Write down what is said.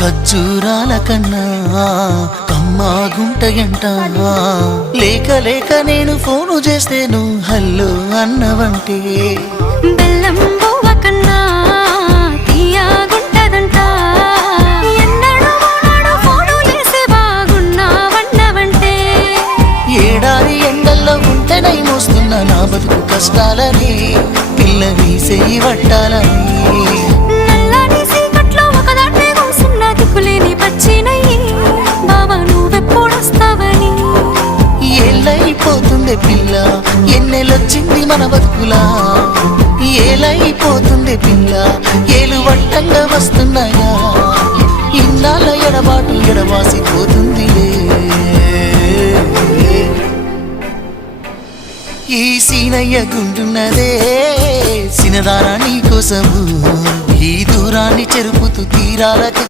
ఖర్జూరాల కన్నా కమ్మాగుంటయంట. లేక లేక నేను ఫోను చేస్తే నువ్వు హల్లో అన్నవంటే బెల్లం బువ్వ కన్నా తీయగుంటదంట. ఎన్నడూ నాడు ఫోను చేసే బాగున్నావన్నవంటే ఏడాది ఎండల్లో ఉంటేనై మోస్తున్నా నా బతుకు కష్టాలని పిల్లని చెయ్యి పట్టాలని. నల్లని సీకట్లో ఒకదాన్నే కూసున్న దిక్కులేని పచ్చినయ్యి బావా నువ్వెప్పుడొస్తావని. ఏళ్ళైపోతుందే పిల్ల ఎన్నెలొచ్చింది మన బతుకులా. ఏలైపోతుందే పిల్ల ఏలు వట్టంగా వస్తున్నాయా. ఇన్నాళ్ళ ఎడబాటు ఎడవాసిపోతుందిలే. ఈ సీనయ్య గుండున్నదే సినదారా నీ కోసము. ఈ దూరాన్ని చెరుపుతూ తీరాలకు